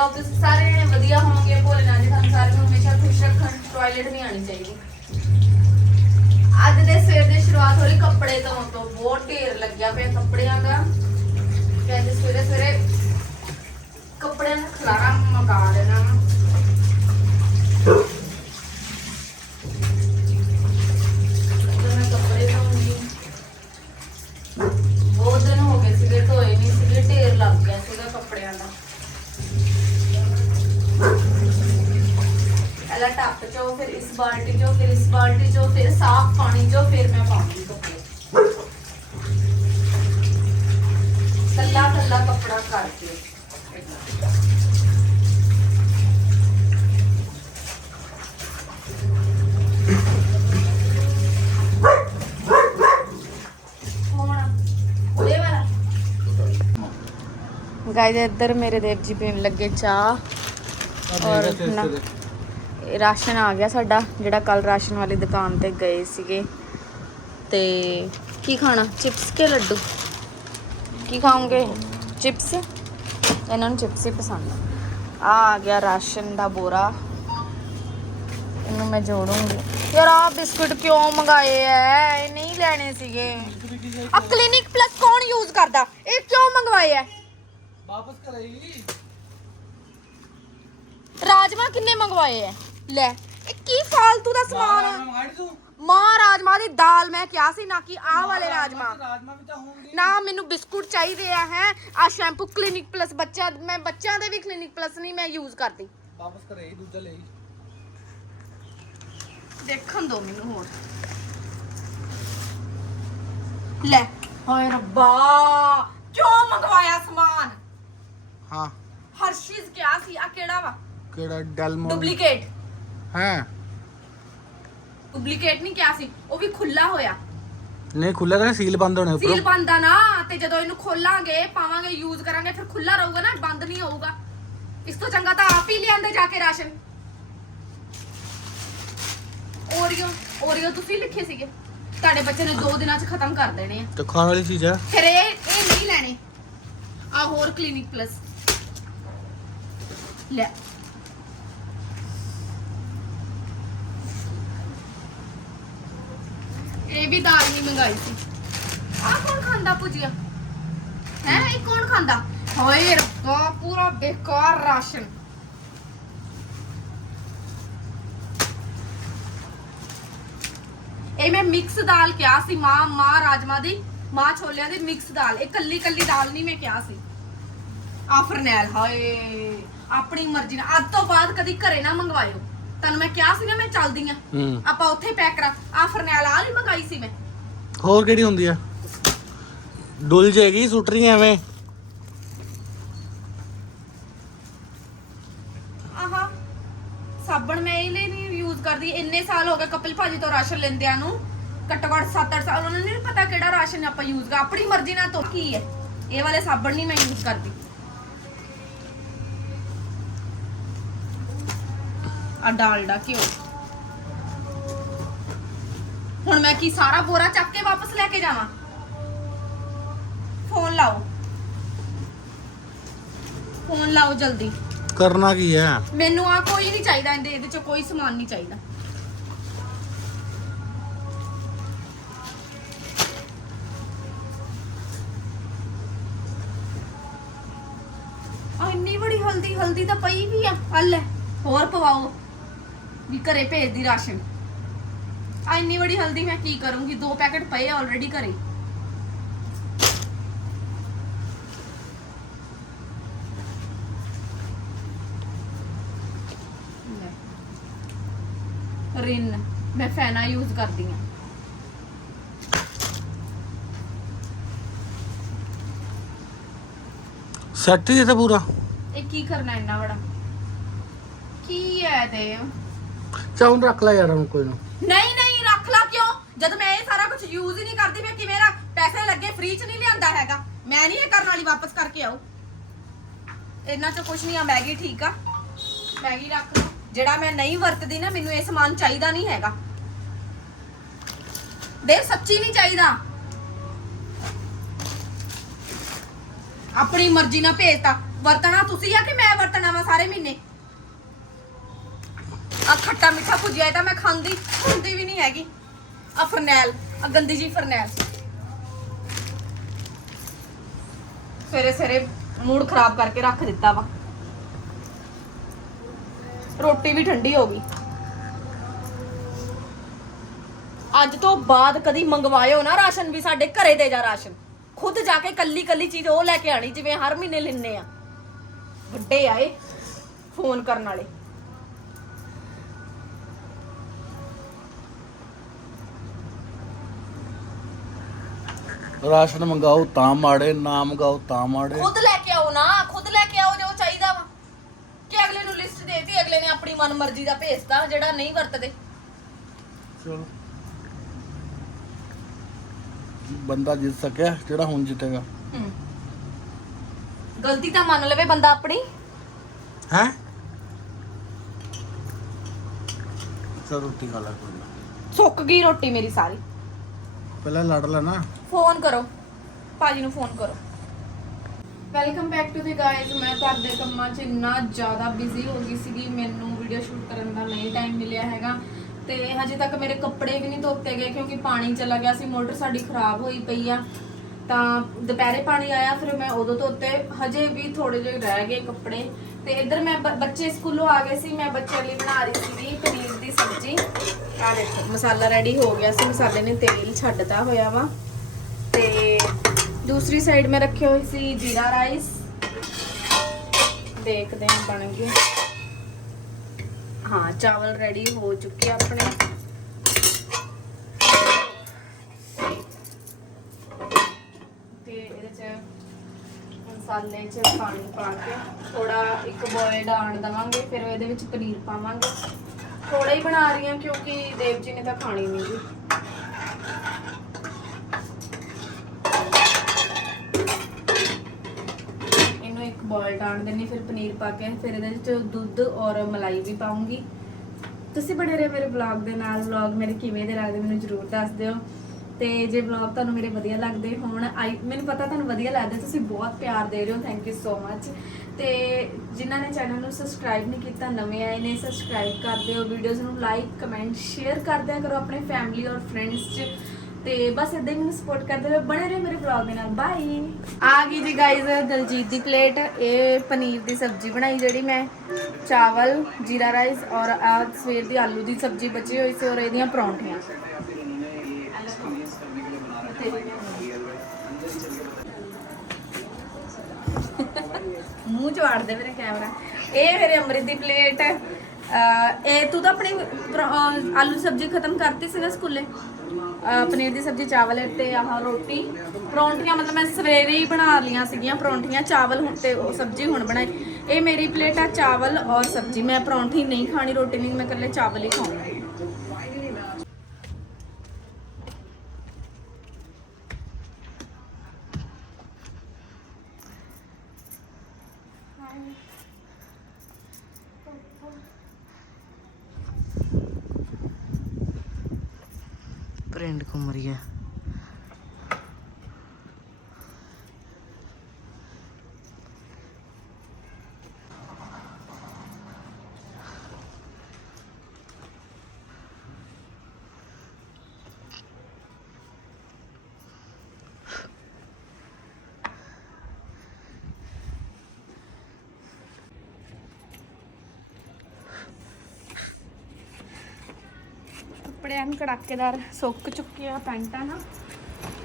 Hop ਤੁਸੀਂ ਸਾਰੇ ਜਣੇ ਵਧੀਆ ਹੋਵੋਗੇ ਭੋਲੇਨਾਥ ਜੀ ਤੁਹਾਨੂੰ ਸਾਰਿਆਂ ਨੂੰ ਹਮੇਸ਼ਾ ਖੁਸ਼ ਰੱਖਣ ਟਾਇਲਟ ਨਹੀਂ ਆਣੀ ਚਾਹੀਦੀ। ਅੱਜ ਦੇ ਸਵੇਰ ਦੀ ਸ਼ੁਰੂਆਤ ਹੋਈ ਕੱਪੜੇ ਧੋਣ ਤੋਂ ਬਹੁਤ ਢੇਰ ਲੱਗਿਆ ਪਿਆ ਕੱਪੜਿਆਂ ਦਾ। ਕਹਿੰਦੇ ਸਵੇਰੇ ਸਵੇਰੇ ਕੱਪੜਿਆਂ ਦਾ ਖਲਾਰਾ ਮਕਾ ਦੇਣਾ ਵਾ। ਜਦੋਂ ਮੈਂ ਕੱਪੜੇ ਧੋਉਂਗੀ ਬਹੁਤ ਦਿਨ ਹੋ ਗਏ ਸੀਗੇ ਧੋਏ ਨਹੀਂ ਸੀਗੇ ਢੇਰ ਲੱਗ ਗਿਆ ਸੀਗਾ ਕੱਪੜਿਆਂ ਦਾ ਪਹਿਲਾਂ ਟੱਪ ਚੋਂ ਫਿਰ ਇਸ ਬਾਲਟੀ ਚੋਂ ਫਿਰ ਇਸ ਬਾਲਟੀ ਚੋਂ ਫਿਰ ਸਾਫ਼ ਪਾਣੀ ਚੋਂ ਫਿਰ ਮੈਂ ਪਾਉਂਗੀ ਕੱਪੜੇ। ਕੱਲਾ ਕੱਲਾ ਕੱਪੜਾ ਕਰਕੇ। ਗਾਇਸ ਇੱਧਰ ਮੇਰੇ ਦੇਵ ਜੀ ਪੀਣ ਲੱਗੇ ਚਾਹ। ਔਰ ਨਾ ਰਾਸ਼ਨ ਆ ਗਿਆ ਸਾਡਾ ਜਿਹੜਾ ਕੱਲ ਰਾਸ਼ਨ ਵਾਲੀ ਦੁਕਾਨ ਤੇ ਗਏ ਸੀਗੇ। ਤੇ ਕੀ ਖਾਣਾ? ਚਿਪਸ ਕੇ ਲੱਡੂ? ਕੀ ਖਾਓਗੇ? ਚਿਪਸ? ਇਹਨਾਂ ਨੂੰ ਚਿਪਸ ਹੀ ਪਸੰਦ ਆ। ਆ ਗਿਆ ਰਾਸ਼ਨ ਦਾ ਬੋਰਾ। ਇਹਨੂੰ ਮੈਂ ਜੋੜੂੰਗੀ। ਯਾਰ ਆ ਬਿਸਕੁਟ ਕਿਉਂ ਮੰਗਾਏ ਐ? ਇਹ ਨਹੀਂ ਲੈਣੇ ਸੀਗੇ। ਆ ਕਲੀਨਿਕ ਪਲੱਸ ਕੌਣ ਯੂਜ਼ ਕਰਦਾ? ਇਹ ਕਿਉਂ ਮੰਗਵਾਏ ਐ? ਵਾਪਸ ਕਰਾਈ ਰਾਜਮਾ ਕਿੰਨੇ ਮੰਗਵਾਏ ਐ? ਲੈ ਇਹ ਕੀ ਫਾਲਤੂ ਦਾ ਸਮਾਨ ਆ? ਮੰਗਾਈ ਤੂੰ ਮਾਂ ਰਾਜਮਾ ਦੀ ਦਾਲ ਮੈਂ ਕਿਹਾ ਸੀ ਨਾ ਕਿ ਆਹ ਵਾਲੇ ਰਾਜਮਾ ਰਾਜਮਾ। ਵੀ ਤਾਂ ਹੋਣਗੇ। ਨਾ ਮੈਨੂੰ ਬਿਸਕੁਟ ਚਾਹੀਦੇ ਆ ਹੈ। ਆ ਸ਼ੈਂਪੂ ਕਲੀਨਿਕ ਪਲੱਸ ਬੱਚਾ ਮੈਂ ਬੱਚਿਆਂ ਦੇ ਵੀ ਕਲੀਨਿਕ ਪਲੱਸ ਨਹੀਂ ਮੈਂ ਯੂਜ਼ ਕਰਦੀ। ਵਾਪਸ ਕਰਾਈ ਦੂਜਾ ਲਈ ਦੇਖਣ ਦੋ ਮੈਨੂੰ ਹੋਰ। ਲੈ। ਹਾਏ ਰੱਬਾ ਕਿਉਂ ਮੰਗਵਾਇਆ ਸਮਾਨ? ਹਾਂ। ਹਰਸ਼ੀਜ਼ ਕਿਹਾ ਸੀ ਆ ਕਿਹੜਾ ਵਾ? ਕਿਹੜਾ ਡੈਲਮੋ ਡੁਪਲੀਕੇਟ ਹੈ। ਡੁਪਲੀਕੇਟ ਨਹੀਂ ਕਿਹਾ ਸੀ ਉਹ ਵੀ ਖੁੱਲਾ ਹੋਇਆ। ਨਹੀਂ ਖੁੱਲਾ ਤਾਂ ਸੀਲ ਬੰਦ ਹੋਣੇ ਸੀਲ ਬੰਦ ਆ ਨਾ ਤੇ ਜਦੋਂ ਇਹਨੂੰ ਖੋਲਾਂਗੇ ਪਾਵਾਂਗੇ ਯੂਜ਼ ਕਰਾਂਗੇ ਫਿਰ ਖੁੱਲਾ ਰਹੂਗਾ ਨਾ ਬੰਦ ਨਹੀਂ ਹੋਊਗਾ। ਇਸ ਤੋਂ ਚੰਗਾ ਤਾਂ ਆਪ ਹੀ ਲਿਆਂਦੇ ਜਾ ਕੇ ਰਾਸ਼ਨ। ਓਰੀਓ ਓਰੀਓ ਤੁਸੀਂ ਲਿਖੇ ਸੀਗੇ। ਤੁਹਾਡੇ ਬੱਚੇ ਨੇ 2 ਦਿਨਾਂ 'ਚ ਖਤਮ ਕਰ ਦੇਣੇ ਆ। ਤੇ ਖਾਣ ਵਾਲੀ ਚੀਜ਼ ਹੈ ਫਿਰ ਇਹ ਇਹ ਨਹੀਂ ਲੈਣੇ। ਆ ਹੋਰ ਕਲੀਨਿਕ ਪਲੱਸ ਲੈ। ਇਹ ਵੀ ਦਾਲ ਨਹੀਂ ਮੰਗਾਈ ਸੀ। ਆ ਕੌਣ ਖਾਂਦਾ ਭੁਜੀਆ? ਹੈ, ਇਹ ਕੌਣ ਖਾਂਦਾ? ਹੋਏ ਰੱਬਾ, ਪੂਰਾ ਬੇਕਾਰ ਰਾਸ਼ਨ। ਇਹ ਮੈਂ ਮਿਕਸ ਦਾਲ ਕਿਹਾ ਸੀ, ਮਾਂ ਮਾਂ ਰਾਜਮਾ ਦੀ, ਮਾਂ ਛੋਲਿਆਂ ਦੀ ਮਿਕਸ ਦਾਲ। ਇਹ ਕੱਲੀ ਕੱਲੀ ਦਾਲ ਨਹੀਂ ਮੈਂ ਕਿਹਾ ਸੀ। ਆ ਫਰਨੈਲ, ਹਾਏ, ਆਪਣੀ ਮਰਜ਼ੀ ਨਾਲ। ਅੱਜ ਤੋਂ ਬਾਅਦ ਕਦੀ ਘਰੇ ਨਾ ਮੰਗਵਾਇਓ। ਤੁਹਾਨੂੰ ਮੈਂ ਕਿਹਾ ਸੀ ਨਾ ਮੈਂ ਚੱਲਦੀ ਆ। ਹੂੰ। ਆਪਾਂ ਉੱਥੇ ਪੈਕ ਕਰਾ ਆ ਫਰਨੈਲ ਆ ਨਹੀਂ ਮੰਗਾਈ ਸੀ ਮੈਂ। ਹੋਰ ਕਿਹੜੀ ਹੁੰਦੀ ਆ? ਡੁੱਲ ਜੇਗੀ ਸੁੱਟ ਰਹੀ ਐਵੇਂ। ਆਹਾ ਸਾਬਣ ਮੈਂ ਇਹ ਲਈ ਨਹੀਂ ਯੂਜ਼ ਕਰਦੀ। ਇੰਨੇ ਸਾਲ ਹੋ ਗਏ ਕਪਿਲ ਭਾਜੀ ਤੋਂ ਰਾਸ਼ਨ ਲੈਂਦਿਆਂ ਨੂੰ। ਘੱਟੋ ਘੱਟ 7-8 ਸਾਲ ਉਹਨਾਂ ਨੂੰ ਨਹੀਂ ਪਤਾ ਕਿਹੜਾ ਰਾਸ਼ਨ ਆਪਾਂ ਯੂਜ਼ ਕਰ ਆਪਣੀ ਮਰਜ਼ੀ ਨਾਲ ਤੋਂ ਕੀ ਹੈ? ਇਹ ਵਾਲੇ ਸਾਬਣ ਨਹੀਂ ਮੈਂ ਯੂਜ਼ ਕਰਦੀ। ਆ ਡਾਲਡਾ ਘਿਓ। ਹੁਣ ਮੈਂ ਕੀ ਸਾਰਾ ਬੋਰਾ ਚੱਕ ਕੇ ਵਾਪਸ ਲੈ ਕੇ ਜਾਵਾਂ? ਫੋਨ ਲਾਓ। ਫੋਨ ਲਾਓ ਜਲਦੀ। ਕਰਨਾ ਕੀ ਹੈ? ਮੈਨੂੰ ਆ ਕੋਈ ਨਹੀਂ ਚਾਹੀਦਾ ਇਹਦੇ ਇਹਦੇ ਚ ਕੋਈ ਸਮਾਨ ਨਹੀਂ ਚਾਹੀਦਾ। ਆ ਇੰਨੀ ਬੜੀ ਹਲਦੀ ਹਲਦੀ ਤਾਂ ਪਈ ਵੀ ਆ। ਆ ਲੈ ਹੋਰ ਪਵਾਓ। ਵੀ ਘਰੇ ਭੇਜਦੀ ਰਾਸ਼ਨ। ਆ ਇੰਨੀ ਬੜੀ ਹਲਦੀ ਮੈਂ ਕੀ ਕਰੂੰਗੀ? ਦੋ ਪੈਕੇਟ ਪਏ ਆਲਰੇਡੀ ਘਰੇ। ਰਿਨ ਮੈਂ ਫੈਨਾ ਯੂਜ਼ ਕਰਦੀ ਆ। ਸੈੱਟ ਹੀ ਤਾਂ ਪੂਰਾ। ਇਹ ਕੀ ਕਰਨਾ ਇੰਨਾ ਬੜਾ ਕੀ ਹੈ ਤੇ? ਚਾਹੁੰ ਰੱਖ ਲੈ ਯਾਰ ਹੁਣ ਕੋਈ ਨਾ। ਨਹੀਂ ਨਹੀਂ, ਰੱਖ ਲਾ ਕਿਉਂ? ਜਦ ਮੈਂ ਇਹ ਸਾਰਾ ਕੁਝ ਯੂਜ਼ ਹੀ ਨਹੀਂ ਕਰਦੀ, ਮੈਂ ਕਿਵੇਂ ਰਾ ਪੈਸੇ ਲੱਗੇ ਫ੍ਰੀ ਚ ਨਹੀਂ ਲਿਆਂਦਾ ਹੈਗਾ। ਮੈਂ ਨਹੀਂ ਇਹ ਕਰਨ ਵਾਲੀ ਵਾਪਸ ਕਰਕੇ ਆਉ ਇਹਨਾਂ ਚ ਕੁਝ ਨਹੀਂ ਆ, ਮੈਗੀ ਠੀਕ ਆ। ਮੈਗੀ ਰੱਖ ਲਓ ਜਿਹੜਾ ਮੈਂ ਨਹੀਂ ਵਰਤਦੀ ਨਾ, ਮੈਨੂੰ ਇਹ ਸਮਾਨ ਚਾਹੀਦਾ ਨਹੀਂ ਹੈਗਾ। ਦੇ, ਸੱਚੀ ਨਹੀਂ ਚਾਹੀਦਾ। ਆਪਣੀ ਮਰਜ਼ੀ ਨਾਲ ਭੇਜਤਾ। ਵਰਤਣਾ ਤੁਸੀਂ ਆ ਕਿ ਮੈਂ ਵਰਤਣਾ ਵਾ ਸਾਰੇ ਮਹੀਨੇ? ਆ ਖੱਟਾ ਮਿੱਠਾ ਭੁਜਿਆ ਇਹ ਤਾਂ ਮੈਂ ਖਾਂਦੀ, ਹੁੰਦੀ ਵੀ ਨਹੀਂ ਹੈਗੀ। ਆ ਫਰਨੈਲ, ਆ ਗੰਦੀ ਜੀ ਫਰਨੈਲ। ਸਵੇਰੇ ਸਵੇਰੇ ਮੂਡ ਖਰਾਬ ਕਰਕੇ ਰੱਖ ਦਿੱਤਾ ਵਾ। ਰੋਟੀ ਵੀ ਠੰਡੀ ਹੋ ਗਈ। ਅੱਜ ਤੋਂ ਬਾਅਦ ਕਦੀ ਮੰਗਵਾਇਓ ਨਾ ਰਾਸ਼ਨ ਵੀ ਸਾਡੇ ਘਰੇ ਦੇ ਜਾ ਰਾਸ਼ਨ। ਖੁਦ ਜਾ ਕੇ ਕੱਲੀ ਕੱਲੀ ਚੀਜ਼ ਉਹ ਲੈ ਕੇ ਆਣੀ, ਜਿਵੇਂ ਹਰ ਮਹੀਨੇ ਲੈਣੇ ਆ। ਵੱਡੇ ਆਏ ਫੋਨ ਕਰਨ ਵਾਲੇ। ਰਾਸ਼ਨ ਮੰਗਾਓ ਤਾਂ ਮਾੜੇ ਨਾ ਮੰਗਾਓ ਤਾਂ ਮਾੜੇ। ਖੁਦ ਲੈ ਕੇ ਆਓ ਨਾ ਖੁਦ ਲੈ ਕੇ ਆਓ ਜੋ ਚਾਹੀਦਾ ਵਾ। ਕਿ ਅਗਲੇ ਨੂੰ ਲਿਸਟ ਦੇਤੀ ਅਗਲੇ ਨੇ ਆਪਣੀ ਮਨਮਰਜ਼ੀ ਦਾ ਭੇਜਤਾ ਜਿਹੜਾ ਨਹੀਂ ਵਰਤਦੇ। ਚਲੋ। ਬੰਦਾ ਜਿੱਤ ਸਕਿਆ ਜਿਹੜਾ ਹੁਣ ਜਿੱਤੇਗਾ। ਹੂੰ। ਗਲਤੀ ਤਾਂ ਮੰਨ ਲਵੇ ਬੰਦਾ ਆਪਣੀ। ਹੈ? ਚਲ ਰੋਟੀ ਖਾ ਲੈ ਕੋਈ ਨਾ। ਸੁੱਕ ਗਈ ਰੋਟੀ ਮੇਰੀ ਸਾਰੀ। ਪਹਿਲਾਂ ਲੜ ਲੈ ਨਾ। ਫੋਨ ਕਰੋ। ਭਾਜੀ ਨੂੰ ਫੋਨ ਕਰੋ। Welcome back to the guys ਮੈਂ ਘਰ ਦੇ ਕੰਮਾਂ 'ਚ ਇੰਨਾ ਜ਼ਿਆਦਾ ਬਿਜ਼ੀ ਹੋ ਗਈ ਸੀਗੀ। ਮੈਨੂੰ ਵੀਡੀਓ ਸ਼ੂਟ ਕਰਨ ਦਾ ਨਹੀਂ ਟਾਈਮ ਮਿਲਿਆ ਹੈਗਾ। ਤੇ ਹਜੇ ਤੱਕ ਮੇਰੇ ਕੱਪੜੇ ਵੀ ਨਹੀਂ ਧੋਤੇ ਗਏ ਕਿਉਂਕਿ ਪਾਣੀ ਚਲਾ ਗਿਆ ਸੀ। ਮੋਟਰ ਸਾਡੀ ਖਰਾਬ ਹੋਈ ਪਈ ਆ। ਤਾਂ ਦੁਪਹਿਰੇ ਪਾਣੀ ਆਇਆ ਫਿਰ ਮੈਂ ਉਦੋਂ ਧੋਤੇ। ਹਜੇ ਵੀ ਥੋੜੇ ਜਿਹੇ ਰਹਿ ਗਏ ਕੱਪੜੇ। ਤੇ ਇੱਧਰ ਮੈਂ ਬ- ਬੱਚੇ ਸਕੂਲੋਂ ਆ ਗਏ ਸੀ। ਮੈਂ ਬੱਚਿਆਂ ਲਈ ਬਣਾ ਰਹੀ ਸੀਗੀ ਪਨੀਰ ਦੀ ਸਬਜ਼ੀ। ਆ ਦੇਖੋ, ਮਸਾਲਾ ਰੈਡੀ ਹੋ ਗਿਆ ਸੀ, ਮਸਾਲੇ ਨੇ ਤੇਲ ਛੱਡਦਾ ਹੋਇਆ ਵਾ। ਤੇ ਦੂਸਰੀ ਸਾਈਡ ਮੈਂ ਰੱਖੇ ਹੋਏ ਸੀ ਜੀਰਾ ਰਾਈਸ ਦੇਖਦੇ ਹਾਂ ਬਣ ਗਏ ਹਾਂ, ਚਾਵਲ ਰੈਡੀ ਹੋ ਚੁੱਕੇ ਆਪਣੇ। ਤੇ ਇਹਦੇ ਚ ਮਸਾਲੇ ਚ ਪਾਣੀ ਪਾ ਕੇ ਥੋੜਾ ਇੱਕ ਬੋਇਲਡ ਆਣ ਦਵਾਂਗੇ, ਫਿਰ ਇਹਦੇ ਵਿੱਚ ਪਨੀਰ ਪਾਵਾਂਗੇ। ਥੋੜਾ ਹੀ ਬਣਾ ਰਹੀ ਹਾਂ ਕਿਉਂਕਿ ਦੇਵ ਜੀ ਨੇ ਤਾਂ ਖਾਣੀ ਨਹੀਂ ਜੀ। ਇਹਨੂੰ ਇੱਕ ਬੋਇਲ ਆਣ ਦੇਣੀ ਫਿਰ ਪਨੀਰ ਪਾ ਕੇ, ਫਿਰ ਇਹਦੇ ਵਿੱਚ ਦੁੱਧ ਔਰ ਮਲਾਈ ਵੀ ਪਾਉਂਗੀ। ਤੁਸੀਂ ਬਣੇ ਰਹੋ ਮੇਰੇ ਵਲੌਗ ਦੇ ਨਾਲ। ਵਲੌਗ ਮੇਰੇ ਕਿਵੇਂ ਦੇ ਲੱਗਦੇ, ਮੈਨੂੰ ਜਰੂਰ ਦੱਸ ਦਿਓ। ਤੇ ਜੇ ਵਲੌਗ ਤੁਹਾਨੂੰ ਮੇਰੇ ਵਧੀਆ ਲੱਗਦੇ ਹੋਣ, ਆਈ ਮੈਨੂੰ ਪਤਾ ਤੁਹਾਨੂੰ ਵਧੀਆ ਲੱਗਦੇ, ਤੁਸੀਂ ਬਹੁਤ ਪਿਆਰ ਦੇ ਰਹੇ ਹੋ ਥੈਂਕ ਯੂ ਸੋ ਮੱਚ ਤੇ ਜਿਨ੍ਹਾਂ ਨੇ ਚੈਨਲ ਨੂੰ ਸਬਸਕ੍ਰਾਈਬ ਨਹੀਂ ਕੀਤਾ, ਨਵੇਂ ਆਏ ਨੇ ਸਬਸਕ੍ਰਾਈਬ ਕਰ ਦਿਓ। ਵੀਡੀਓਜ਼ ਨੂੰ ਲਾਈਕ ਕਮੈਂਟ ਸ਼ੇਅਰ ਕਰਦਿਆ ਕਰੋ ਆਪਣੇ ਫੈਮਿਲੀ ਔਰ ਫਰੈਂਡਸ 'ਚ। ਤੇ ਬਸ ਇਦਾਂ ਹੀ ਮੈਨੂੰ ਸਪੋਰਟ ਕਰਦੇ ਰਹੋ। ਬਣੇ ਰਹੋ ਮੇਰੇ ਵਲੌਗ ਦੇ ਨਾਲ। ਬਾਏ ਆ ਗਈ ਜੀ ਗਾਇਜ਼ ਦਲਜੀਤ ਦੀ ਪਲੇਟ ਇਹ ਪਨੀਰ ਦੀ ਸਬਜ਼ੀ ਬਣਾਈ ਜਿਹੜੀ ਮੈਂ। ਚਾਵਲ, ਜੀਰਾ ਰਾਈਸ ਔਰ ਆ ਸਵੇਰ ਦੀ ਆਲੂ ਦੀ ਸਬਜ਼ੀ ਬਚੀ ਹੋਈ ਸੀ ਔਰ ਇਹਦੀਆਂ ਪਰੌਂਠੀਆਂ। ਮੂੰਹ ਚ ਵਾੜ ਦੇ ਮੇਰੇ ਕੈਮਰਾ। ਇਹ ਮੇਰੇ ਅੰਮ੍ਰਿਤ ਦੀ ਪਲੇਟ ਅਹ ਇਹ ਤੂੰ ਤਾਂ ਆਪਣੀ ਪਰ- ਅਹ ਆਲੂ ਸਬਜ਼ੀ ਖਤਮ ਕਰਤੀ ਸੀ ਨਾ ਸਕੂਲੇ? ਅਹ ਪਨੀਰ ਦੀ ਸਬਜ਼ੀ, ਚਾਵਲ ਤੇ ਆਹ ਰੋਟੀ। ਪਰੌਂਠੀਆਂ ਮਤਲਬ ਮੈਂ ਸਵੇਰੇ ਹੀ ਬਣਾ ਲੀਆਂ ਸੀਗੀਆਂ ਪਰੌਂਠੀਆਂ। ਚਾਵਲ ਹੁਣ ਤੇ ਉਹ ਸਬਜ਼ੀ ਹੁਣ ਬਣਾਈ। ਇਹ ਮੇਰੀ ਪਲੇਟ ਆ ਚਾਵਲ ਔਰ ਸਬਜ਼ੀ। ਮੈਂ ਪਰੌਂਠੀ ਨਹੀਂ ਖਾਣੀ, ਰੋਟੀ ਨਹੀਂ, ਮੈਂ ਇਕੱਲੇ ਚਾਵਲ ਹੀ ਖਾਊਂਗੀ ਪ੍ਰਿੰਡ ਘੁੰਮ ਰਹੀ ਹੈ ਕੱਪੜੇ ਐਨ ਕੜਾਕੇਦਾਰ ਸੁੱਕ ਚੁੱਕੇ ਆ ਪੈਂਟਾਂ ਨਾ।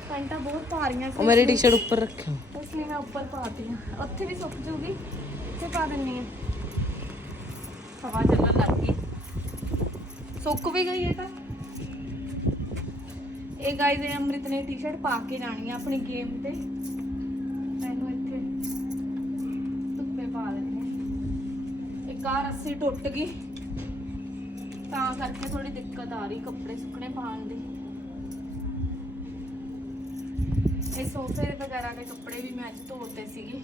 ਪੈਂਟਾਂ ਬਹੁਤ ਭਾਰੀਆਂ ਸੀ ਉਹ ਮੇਰੀ ਟੀ-ਸ਼ਰਟ ਉੱਪਰ ਰੱਖਿਓ ਇਸ ਲਈ ਮੈਂ ਉੱਪਰ ਪਾਤੀ ਆ ਉੱਥੇ ਵੀ ਸੁੱਕ ਜੂਗੀ ਇੱਥੇ ਪਾ ਦਿੰਨੀ ਆ। ਹਵਾ ਚੱਲਣ ਲੱਗ ਗਈ। ਸੁੱਕ ਵੀ ਗਈ ਇਹ ਤਾਂ। ਇਹ ਗਾਇਜ਼ ਇਹ ਅੰਮ੍ਰਿਤ ਨੇ ਟੀ-ਸ਼ਰਟ ਪਾ ਕੇ ਜਾਣੀ ਆ ਆਪਣੀ ਗੇਮ ਤੇ। ਮੈਨੂੰ ਇੱਥੇ ਧੁੱਪੇ ਪਾ ਦਿੰਨੀ ਆ। ਇੱਕ ਆ ਰੱਸੀ ਟੁੱਟ ਗਈ। ਕਰਕੇ ਥੋੜੀ ਦਿੱਕਤ ਆ ਰਹੀ ਕੱਪੜੇ ਸੁੱਕਣੇ ਪਾਉਣ ਦੀ। ਇਹ ਸੋਫੇ ਵਗੈਰਾ ਦੇ ਕੱਪੜੇ ਵੀ ਮੈਂ ਅੱਜ ਧੋਤੇ ਸੀਗੇ।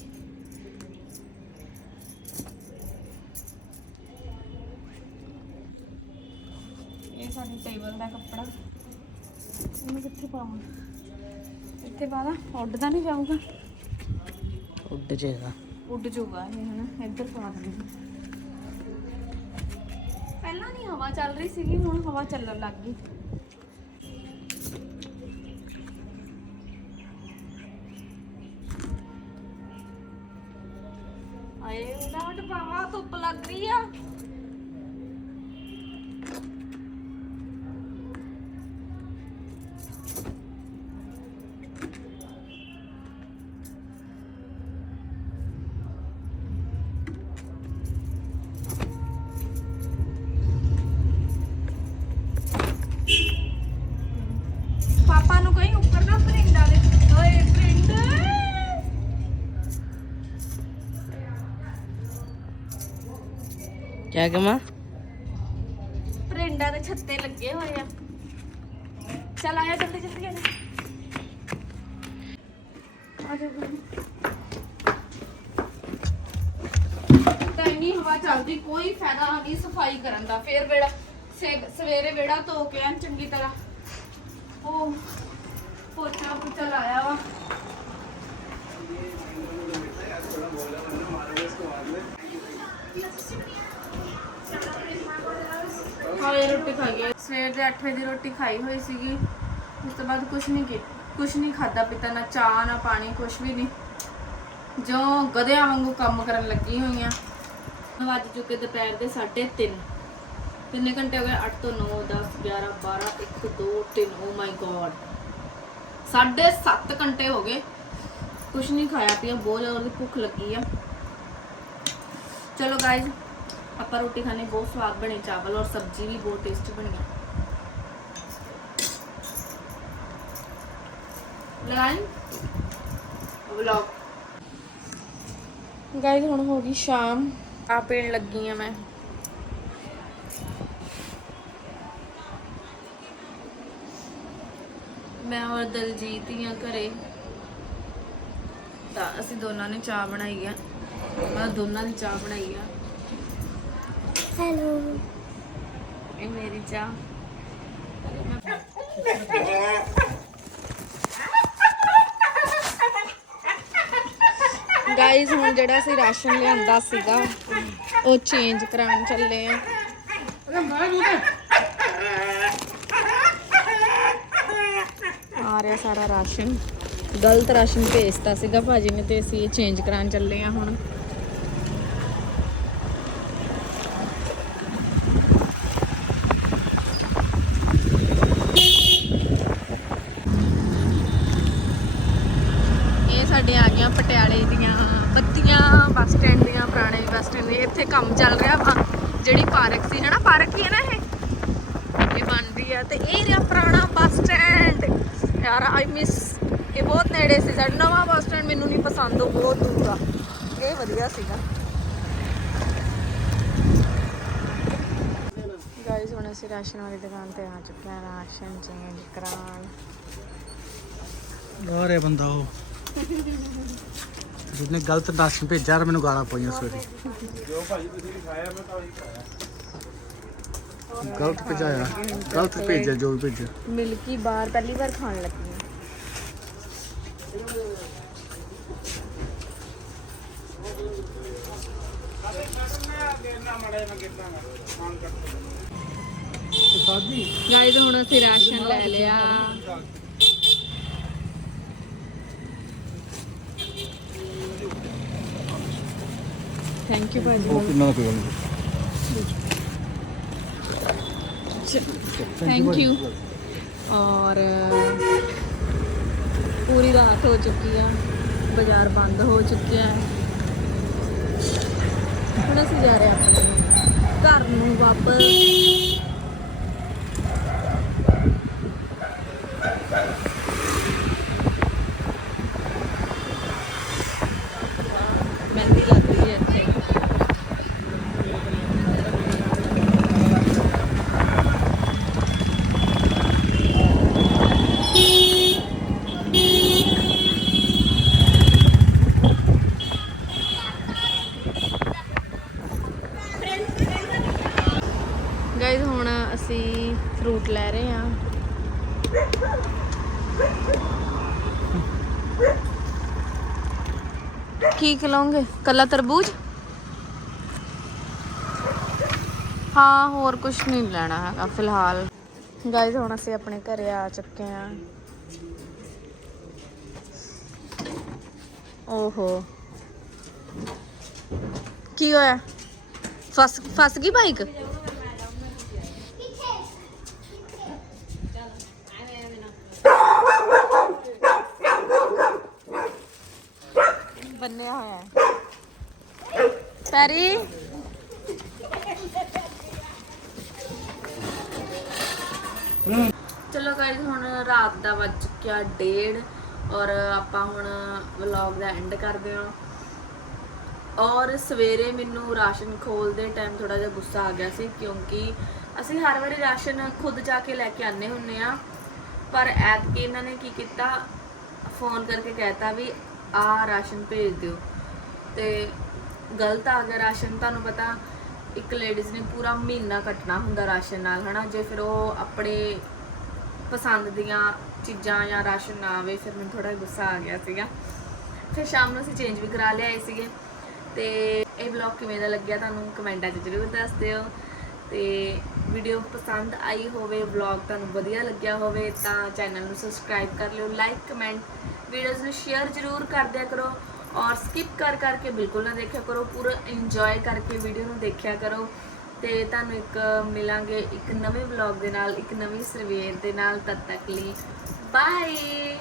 ਇਹ ਸਾਡੇ ਟੇਬਲ ਦਾ ਕੱਪੜਾ। ਇਹਨੂੰ ਕਿੱਥੇ ਪਾਵਾਂ? ਇੱਥੇ ਪਾ ਦਾਂ? ਉੱਡਦਾ ਨਹੀਂ ਜਾਊਗਾ? ਉੱਡ ਜਾਏਗਾ। ਉੱਡ ਜਾਊਗਾ ਇਹ ਹਨਾ? ਇੱਧਰ ਪਾ ਦਿੰਦੇ। ਹਵਾ ਚੱਲ ਰਹੀ ਸੀਗੀ ਹੁਣ ਹਵਾ ਚੱਲਣ ਲੱਗ ਗਈ। ਕਿਆ ਕਮਾ ਪਰਿੰਡਾ ਦੇ ਛੱਤੇ ਲੱਗੇ ਹੋਏ ਆ। ਚਲ ਆਇਆ ਜਲਦੀ ਜਲਦੀ ਆ ਤਾਂ ਇੰਨੀ ਹਵਾ ਚੱਲਦੀ, ਕੋਈ ਫਾਇਦਾ ਨਹੀਂ ਸਫ਼ਾਈ ਕਰਨ ਦਾ। ਫੇਰ ਵੇੜਾ, ਸੇ- ਸਵੇਰੇ ਵੇੜਾ ਧੋ ਕੇ ਐਨ ਚੰਗੀ ਤਰ੍ਹਾਂ। ਉਹ ਪੋਚਾ ਪੁੱਚਾ ਲਾਇਆ ਵਾ। ਹਾਲੇ ਰੋਟੀ ਖਾਈ ਗਏ ਸਵੇਰ ਦੇ 8 ਵਜੇ ਦੀ ਰੋਟੀ ਖਾਈ ਹੋਈ ਸੀਗੀ। ਉਸ ਤੋਂ ਬਾਅਦ ਕੁਝ ਨਹੀਂ ਕੀ ਕੁਝ ਨਹੀਂ ਖਾਦਾ ਪੀਤਾ, ਨਾ ਚਾਹ, ਨਾ ਪਾਣੀ ਕੁਝ ਵੀ ਨਹੀਂ। ਜੋ ਗਧਿਆਂ ਵਾਂਗੂ ਕੰਮ ਕਰਨ ਲੱਗੀ ਹੋਈ ਆ ਵੱਜ ਚੁੱਕੇ ਦੁਪਹਿਰ ਦੇ 3:30 ਕਿੰਨੇ ਘੰਟੇ ਹੋ ਗਏ 8 ਤੋਂ 9 10 11 12 1 2 3 ਓ ਮਾਈ ਗॉड 7.5 ਘੰਟੇ ਹੋ ਗਏ ਕੁਝ ਨਹੀਂ ਖਾਇਆ ਪੀਆ, ਬਹੁਤ ਜ਼ਿਆਦਾ ਉਹਦੀ ਭੁੱਖ ਲੱਗੀ ਆ। ਚਲੋ ਗਾਇਜ਼ ਆਪਾਂ ਰੋਟੀ ਖਾਣੇ, ਬਹੁਤ ਸਵਾਦ ਬਣੇ, ਚਾਵਲ ਔਰ ਸਬਜ਼ੀ ਵੀ ਬਹੁਤ ਟੇਸਟੀ ਬਣੀ ਆ। ਲਗਾਈ? ਵਲੌਗ। ਗਾਇਜ਼ ਹੁਣ ਹੋ ਗਈ ਸ਼ਾਮ। ਆ ਪੀਣ ਲੱਗੀ ਆ ਮੈਂ। ਮੈਂ ਔਰ ਦਲਜੀਤ ਹੀ ਆ ਘਰੇ। ਤਾਂ ਅਸੀਂ ਦੋਨਾਂ ਨੇ ਚਾਹ ਬਣਾਈ ਆ। ਮੈਂ ਦੋਨਾਂ ਨੇ ਚਾਹ ਬਣਾਈ ਆ। ਹੈਲੋ। ਇਹ ਮੇਰੀ ਚਾਹ। ਗਾਈਜ਼ ਹੁਣ ਜਿਹੜਾ ਅਸੀਂ ਰਾਸ਼ਨ ਲਿਆਂਦਾ ਸੀਗਾ ਉਹ ਚੇਂਜ ਕਰਾਉਣ ਚੱਲੇ ਆ। ਆ ਰਿਹਾ ਸਾਰਾ ਰਾਸ਼ਨ। ਗਲਤ ਰਾਸ਼ਨ ਭੇਜਤਾ ਸੀਗਾ ਭਾਜੀ ਨੇ ਤੇ ਅਸੀਂ ਇਹ ਚੇਂਜ ਕਰਾਉਣ ਚੱਲੇ ਆ ਹੁਣ ਇਹ ਸਾਡੇ ਆ ਗਈਆਂ ਪਟਿਆਲੇ ਦੀਆਂ ਬੱਤੀਆਂ ਬੱਸ ਸਟੈਂਡ ਦੀਆਂ ਪੁਰਾਣੇ ਬੱਸ ਸਟੈਂਡ ਦੇ ਇੱਥੇ ਕੰਮ ਚੱਲ ਰਿਹਾ ਵਾ। ਜਿਹੜੀ ਪਾਰਕ ਸੀ, ਹਨਾ, ਪਾਰਕ ਹੀ ਹੈ ਨਾ ਇਹ? ਇਹ ਬਣ ਰਹੀ ਆ ਤੇ ਇਹ ਰਿਹਾ ਪੁਰਾਣਾ ਬੱਸ ਸਟੈਂਡ। ਯਾਰ ਆਈ ਮਿਸ ਇਹ ਬਹੁਤ ਨੇੜੇ ਸੀ, ਸਾਡਾ ਨਵਾਂ ਬੱਸ ਸਟੈਂਡ ਮੈਨੂੰ ਨਹੀਂ ਪਸੰਦ, ਉਹ ਬਹੁਤ ਦੂਰ ਆ। ਇਹ ਵਧੀਆ ਸੀਗਾ। ਗਾਇਸ ਹੁਣ ਅਸੀਂ ਰਾਸ਼ਨ ਵਾਲੀ ਦੁਕਾਨ ਤੇ ਆ ਚੁੱਕੇ ਹਾਂ, ਰਾਸ਼ਨ ਚੇਂਜ ਕਰਾਉਣ। ਆ ਰਿਹਾ ਬੰਦਾ ਉਹ। ਜਿਹਨੇ ਗਲਤ ਰਾਸ਼ਨ ਭੇਜਿਆ ਔਰ ਮੈਨੂੰ ਗਾਲਾਂ ਪਈਆਂ ਸਵੇਰੇ। ਗਲਤ ਭੇਜਾਇਆ ਗਲਤ ਭੇਜਿਆ ਜੋ ਵੀ ਭੇਜਿਆ। ਮਿਲਕੀ ਬਾਰ ਪਹਿਲੀ ਵਾਰ ਖਾਣ ਲੱਗੀ ਹਾਂ। ਗਾਇਜ਼ ਹੁਣ ਅਸੀਂ ਰਾਸ਼ਨ ਲੈ ਲਿਆ। ਥੈਂਕ ਯੂ ਭਾਜੀ। ਨਾ ਕੋਈ ਗੱਲ ਥੈਂਕ ਯੂ ਔਰ ਪੂਰੀ ਰਾਤ ਹੋ ਚੁੱਕੀ ਆ। ਬਾਜ਼ਾਰ ਬੰਦ ਹੋ ਚੁੱਕਿਆ ਹੈ ਹੁਣ ਅਸੀਂ ਜਾ ਰਹੇ। ਆਪਣੇ ਘਰ ਨੂੰ ਵਾਪਸ ਮਹਿੰਦੀ ਲੱਗ ਰਹੀ ਹੈ ਇੱਥੇ ਗਾਇਜ਼ ਹੁਣ ਅਸੀਂ ਫਰੂਟ ਲੈ ਰਹੇ ਹਾਂ ਕੀ ਖਿਲਾਉਂਗੇ ਕੱਲਾ ਤਰਬੂਜ ਹਾਂ ਹੋਰ ਕੁਝ ਨਹੀਂ ਲੈਣਾ ਹੈਗਾ ਫਿਲਹਾਲ ਗਾਇਜ਼ ਹੁਣ ਅਸੀਂ ਆਪਣੇ ਘਰੇ ਆ ਚੁੱਕੇ ਆ ਓਹੋ। ਕੀ ਹੋਇਆ? ਫਸ ਫਸ ਗਈ ਬਾਈਕ ਬੰਨਿਆ ਹੋਇਆ ਹੈ। ਪੈਰੀ। ਚਲੋ ਗਾਇਜ਼ ਹੁਣ ਰਾਤ ਦਾ ਵੱਜ ਚੁੱਕਿਆ ਡੇਢ ਔਰ ਆਪਾਂ ਹੁਣ ਵਲੌਗ ਦਾ ਐਂਡ ਕਰਦੇ ਹਾਂ। ਔਰ ਸਵੇਰੇ ਮੈਨੂੰ ਰਾਸ਼ਨ ਖੋਲਦੇ ਟਾਈਮ ਥੋੜਾ ਜਿਹਾ ਗੁੱਸਾ ਆ ਗਿਆ ਸੀ ਕਿਉਂਕਿ ਅਸੀਂ ਹਰ ਵਾਰੀ ਰਾਸ਼ਨ ਖੁਦ ਜਾ ਕੇ ਲੈ ਕੇ ਆਨੇ ਹੁੰਨੇ ਆ ਪਰ ਐਤਕੀ ਇਹਨਾਂ ਨੇ ਕੀ ਕੀਤਾ? ਫੋਨ ਕਰਕੇ ਕਹਿਤਾ ਵੀ ਆ ਰਾਸ਼ਨ ਭੇਜ ਦਿਓ। ਤੇ ਗਲਤ ਆ ਗਿਆ ਰਾਸ਼ਨ, ਤੁਹਾਨੂੰ ਪਤਾ ਇੱਕ ਲੇਡੀਜ਼ ਨੇ ਪੂਰਾ ਮਹੀਨਾ ਕੱਟਣਾ ਹੁੰਦਾ ਰਾਸ਼ਨ ਨਾਲ, ਹਨਾ? ਜੇ ਫਿਰ ਉਹ ਆਪਣੇ ਪਸੰਦ ਦੀਆਂ ਚੀਜ਼ਾਂ ਜਾਂ ਰਾਸ਼ਨ ਨਾ ਆਵੇ, ਫਿਰ ਮੈਨੂੰ ਥੋੜਾ ਗੁੱਸਾ ਆ ਗਿਆ ਸੀਗਾ। ਫਿਰ ਸ਼ਾਮ ਨੂੰ ਅਸੀਂ ਚੇਂਜ ਵੀ ਕਰਾ ਲਿਆਏ ਸੀਗੇ। ਤੇ ਇਹ ਵਲੌਗ ਕਿਵੇਂ ਦਾ ਲੱਗਿਆ ਤੁਹਾਨੂੰ ਕਮੈਂਟਾਂ 'ਚ ਜ਼ਰੂਰ ਦੱਸ ਦਿਓ। ਤੇ ਵੀਡੀਓ ਪਸੰਦ ਆਈ ਹੋਵੇ ਵਲੌਗ ਤੁਹਾਨੂੰ ਵਧੀਆ ਲੱਗਿਆ ਹੋਵੇ, ਤਾਂ ਚੈਨਲ ਨੂੰ ਸਬਸਕ੍ਰਾਈਬ ਕਰ ਲਿਓ ਲਾਈਕ ਕਮੈਂਟ ਵੀਡੀਓਜ਼ ਨੂੰ ਸ਼ੇਅਰ ਜ਼ਰੂਰ ਕਰ ਦਿਆ ਕਰੋ ਔਰ ਸਕਿਪ ਕਰ ਕਰਕੇ ਬਿਲਕੁਲ ਨਾ ਦੇਖਿਆ ਕਰੋ, ਪੂਰਾ ਇੰਜੋਏ ਕਰਕੇ ਵੀਡੀਓ ਨੂੰ ਦੇਖਿਆ ਕਰੋ ਤੇ ਤੁਹਾਨੂੰ ਇੱਕ ਮਿਲਾਂਗੇ ਇੱਕ ਨਵੇਂ ਵਲੌਗ ਦੇ ਨਾਲ, ਇੱਕ ਨਵੀਂ ਸਵੇਰ ਦੇ ਨਾਲ, ਤਦ ਤੱਕ ਲਈ ਬਾਏ